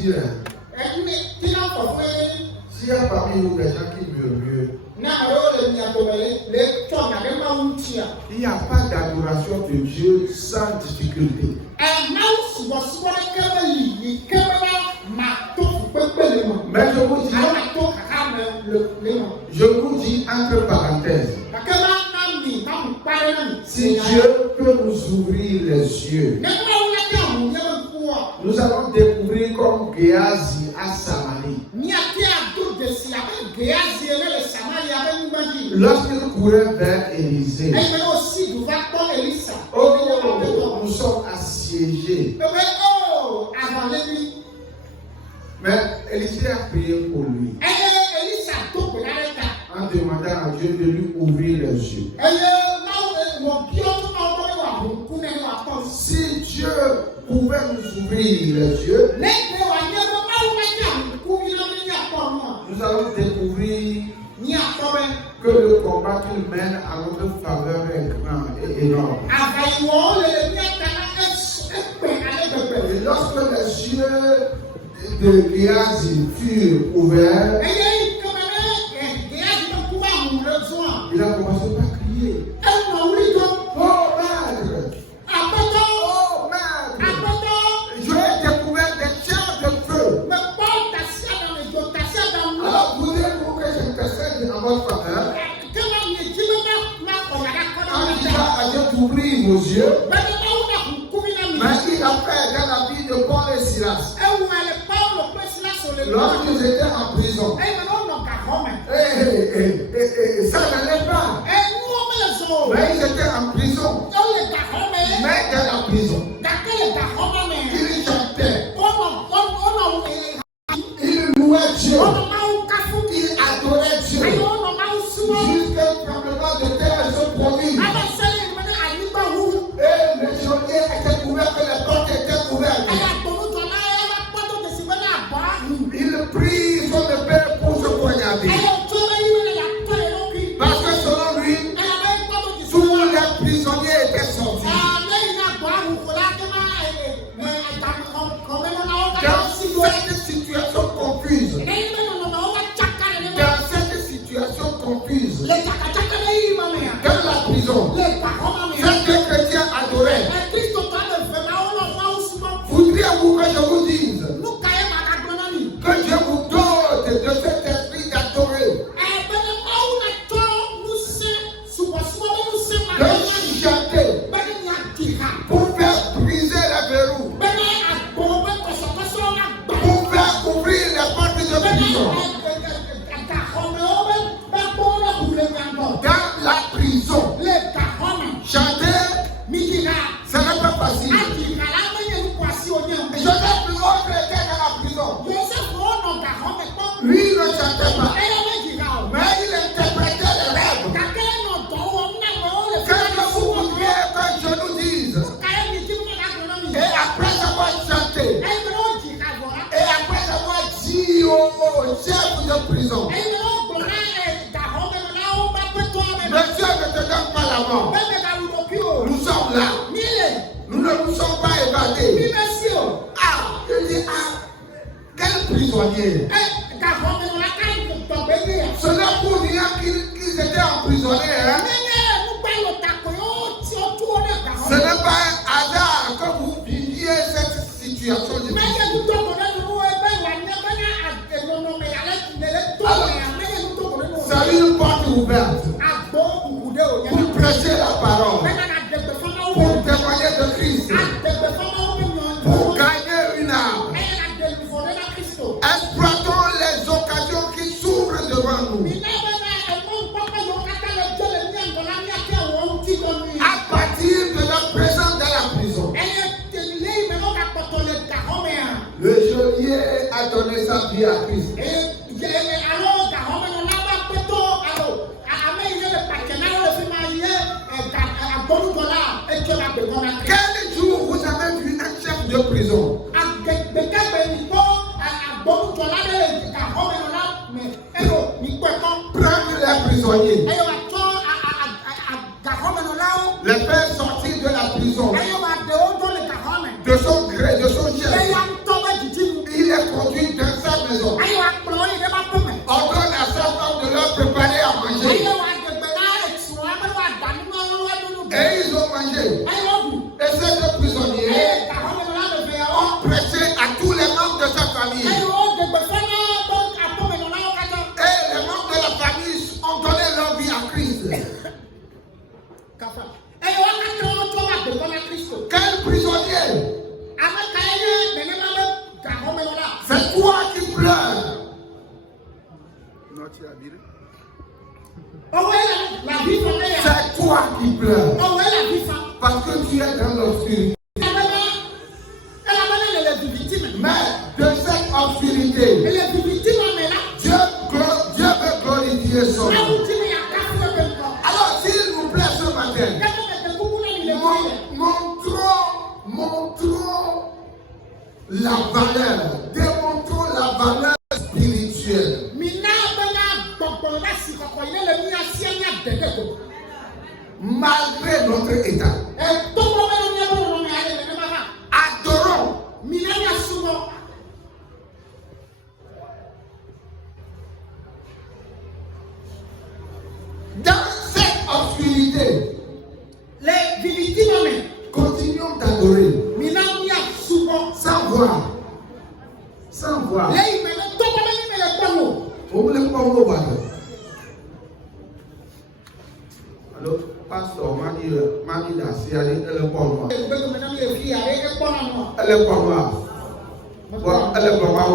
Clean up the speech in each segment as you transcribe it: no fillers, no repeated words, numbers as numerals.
dire, s'il y a parmi nous des gens qui murmurent, il n'y a pas d'adoration de Dieu sans difficulté. Mais je vous dis entre parenthèses, si Dieu peut nous ouvrir les yeux, nous allons découvrir comme Géasi à Samarie. Lorsqu'il courait vers Élisée, oh, nous sommes assiégés. Mais Élisée a prié pour lui, en demandant à Dieu de lui ouvrir les yeux. Si Dieu pouvait nous ouvrir les yeux, nous allons découvrir que le combat qu'il mène à notre faveur est grand et énorme. Et lorsque les yeux de Géasi furent ouverts, il a commencé par crier. Oh maître! Oh maître! Je ai découvert des chairs de feu. Alors voulez-vous que j'intercède en votre faveur? En disant à Dieu d'ouvrir vos yeux. Mais il a fait dans la vie de Paul et Silas. Lorsqu'ils étaient en prison. Ça n'allait pas. Mais ils étaient en prison. Mais dans la prison, ils chantaient. Ils louaient Dieu. Ils adoraient Dieu. Jusqu'à un tremblement de terre se produit. Et le geôlier était couvert, que les portes étaient ouvertes. Il prie son épée pour se poignarder. Parce que selon lui, tous les prisonniers étaient sortis. Dans cette situation confuse, dans la prison, certains chrétiens adoraient. Voudriez-vous que je vous dise que Dieu vous dote de cet esprit d'adorer, de chanter, pour faire briser les verrous, pour faire ouvrir les portes de prison. Dans la prison, chanter, ce n'est pas facile. Je n'ai plus autre était dans la prison. Lui ne chantait pas, mais il interprétait les rêves. Qu'est-ce que vous voudriez que je nous dise? Et après avoir chanté, et après avoir dit au chef de prison, monsieur ne te donne pas la mort. Nous sommes là. Nous ne nous sommes pas évadés. Ah, je dis, quel prisonnier. Ce n'est pour rien qu'ils étaient emprisonnés. Hein? Ce n'est pas un hasard que vous viviez cette situation difficile. C'est une porte ouverte pour prêcher la parole, pour témoigner de Christ, pour gagner une âme. Exploitons les occasions qui s'ouvrent devant nous. À partir de la présence dans la prison, le geôlier a donné sa vie à Christ. Quel jour vous avez vu un chef de prison prendre les prisonniers, les faire sortir de la prison de son gré, de son chef? Il est il pleure. Parce que tu es dans l'obscurité. Mais de cette obscurité, Dieu veut glorifier son nom. Alors, s'il vous plaît, ce matin, montrons la valeur, démontrons la valeur spirituelle. Malgré notre état. Adorons. Dans cette obscurité, continuons d'adorer. Sans voir. Sans voir. Alors, pasteur, m'a dit là, si elle est pas noire. Elle est pas noire. Elle est pas noire.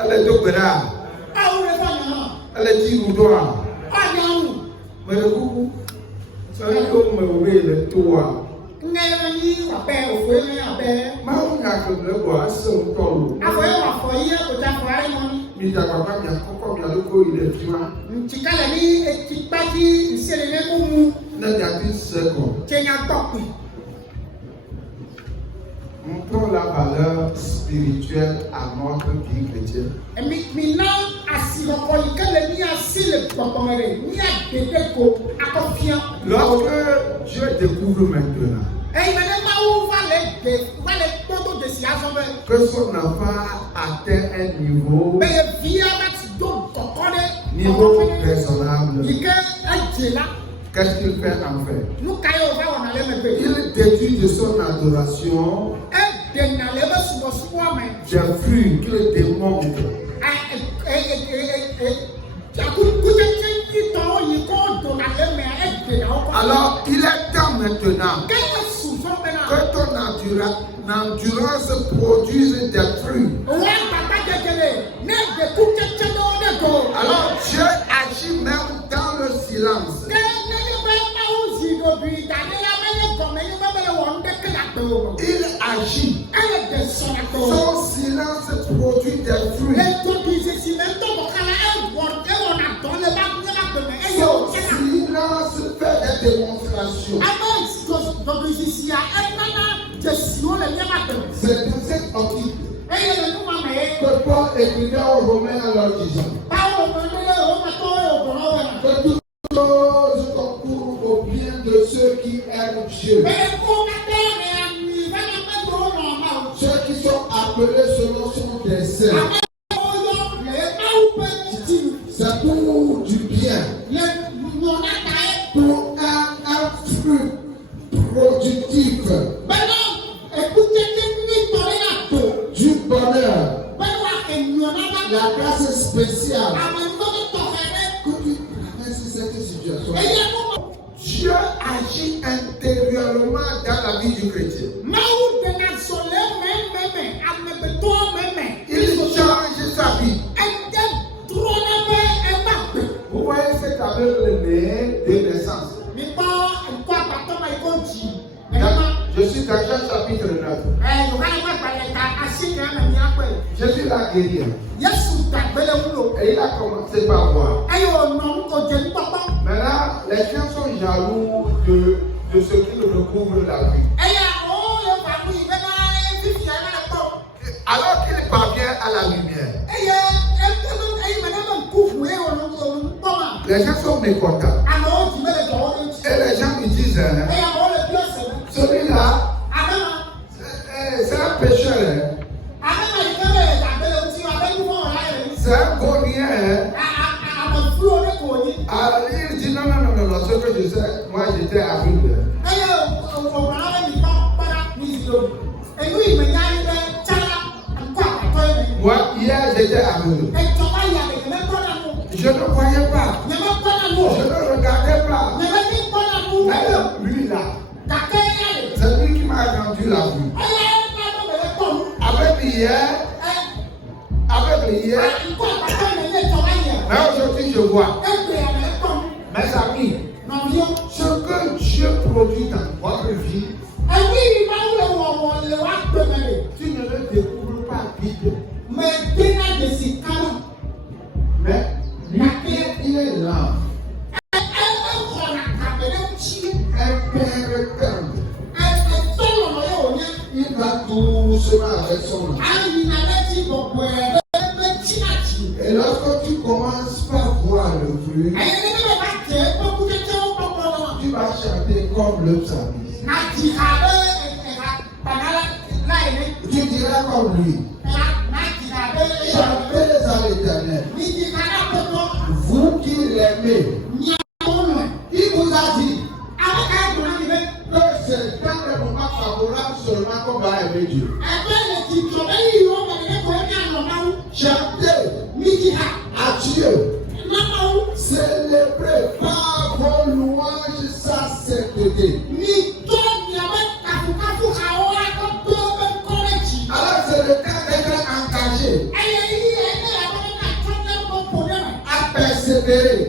Elle est d'opéra. Elle est d'Ivoire. Mais le coup, ça ne peut me ouvrir le toit. Montrons la valeur spirituelle à notre vie chrétienne. Lorsque Dieu découvre maintenant que son enfant atteint un niveau raisonnable, qu'est-ce qu'il fait en fait? Il déduit de son adoration des fruits qu'il démontre. Alors, il est temps maintenant que ton endurance produise des fruits. Alors, Dieu agit même dans le silence. Il agit. Son silence produit des fruits. Son silence fait des démonstrations. C'est dans cette optique que Paul écrivait aux Romains en leur disant que toutes choses concourent au bien de ceux qui aiment Dieu. Ceux qui sont appelés selon son dessein. C'est pour du bien. Pour un fruit productif. Du bonheur. La grâce spéciale. Que tu traverses cette situation. Dieu agit intérieurement dans la vie du chrétien. Il change sa vie. Vous voyez cet aveugle-né de naissance. Je suis dans Jean chapitre 9. Jésus l'a guéri. Et il a commencé par voir. Maintenant, les gens sont jaloux de ce qui recouvre la vie. Alors qu'il parvient à la lumière. Les gens sont mécontents. Et les gens lui disent, celui-là, c'est un pécheur. C'est un Gaulien. Alors il dit non, ce que je sais, moi j'étais aveugle. Moi, hier j'étais aveugle. Je ne voyais pas. Je ne regardais pas. Mais lui là, c'est lui qui m'a rendu la vue. Avec hier, mais aujourd'hui je je vois. Mes amis, ce que Dieu produit dans votre vie, tu ne le découvres pas vite. Mais il est là. Un père tendre. Il va doucement avec son âme. Et lorsque tu commences par voir le fruit, tu vas chanter comme le psalmiste. Tu diras comme lui. Chantez à l'Éternel. Vous qui l'aimez. Il vous a dit que c'est dans les moments favorables seulement qu'on va aimer Dieu. Chantez à Dieu. Célébrez par vos louanges sa sainteté. Alors c'est le temps d'être engagé à persévérer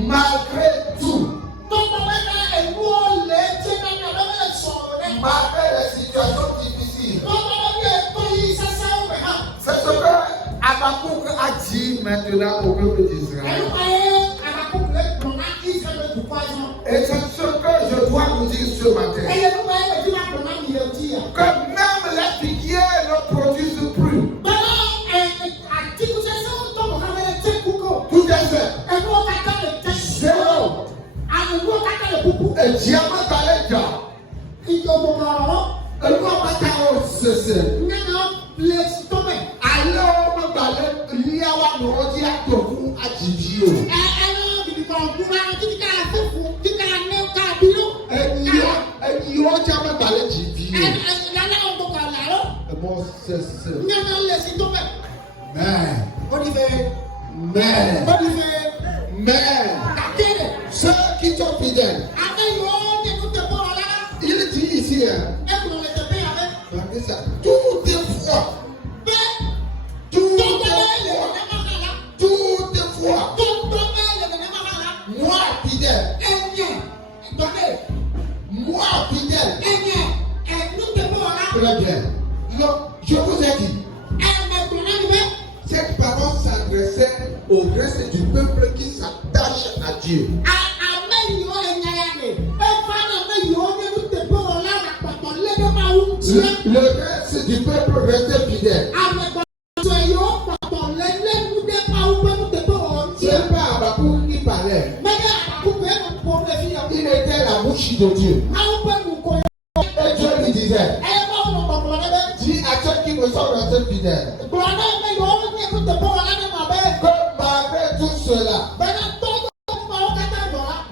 malgré tout. Malgré les situations difficiles. C'est ce que Habakkuk a dit maintenant au peuple d'Israël. Et c'est ce que je dois vous dire ce matin. Que même les figuiers ne produisent plus. Tout est fait. Zéro. Et diamant dans les gars. Et nous on va cesser. Alors on va aller à nous dire à tout à Dieu. Et nous on diamant dans les Dieu. Et bon cesser. Mais ceux qui sont fidèles. Il dit ici, ça, tout est froid. Tout est froid. Moi fidèle. Moi fidèle. Très bien. Alors, je vous ai dit. Cette parole s'adressait au reste du peuple qui s'attache à Dieu. Le reste du peuple restait fidèle. C'est pas Habakkuk qui parlait. Il était la bouche de Dieu. Et Dieu lui disait, dis à ceux qui me sont restés fidèles, que malgré tout cela,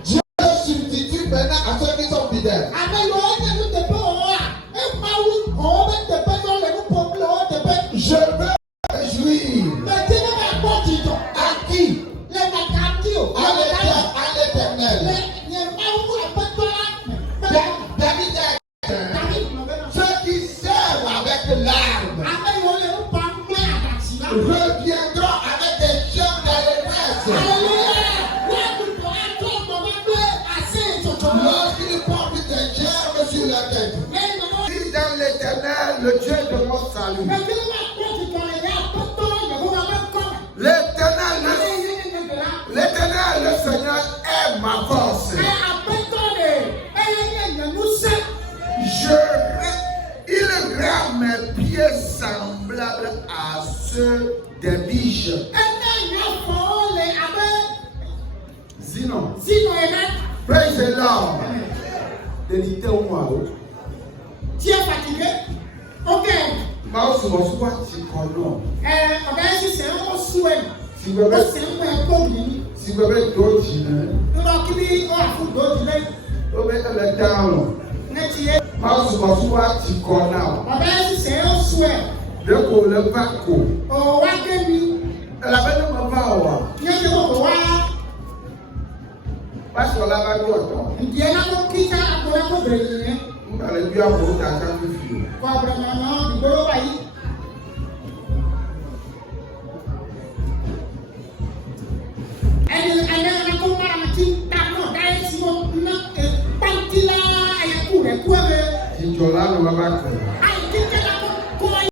Dieu substitue maintenant à ceux qui sont fidèles. Je veux réjouir. À qui? À l'Éternel. Ceux qui servent avec larmes reviendront avec des chants d'allégresse. Lorsqu'ils portent des germes sur la tête. Dis dans l'Éternel, le Dieu de mon salut. L'Éternel, le Seigneur est ma force. Il rend mes pieds semblables à ceux des biches. Sinon, praise the Lord. Tu es fatigué? Ok. C'est un souhait. Si vous avez d'autres, Ìjọba ló máa bá kàn.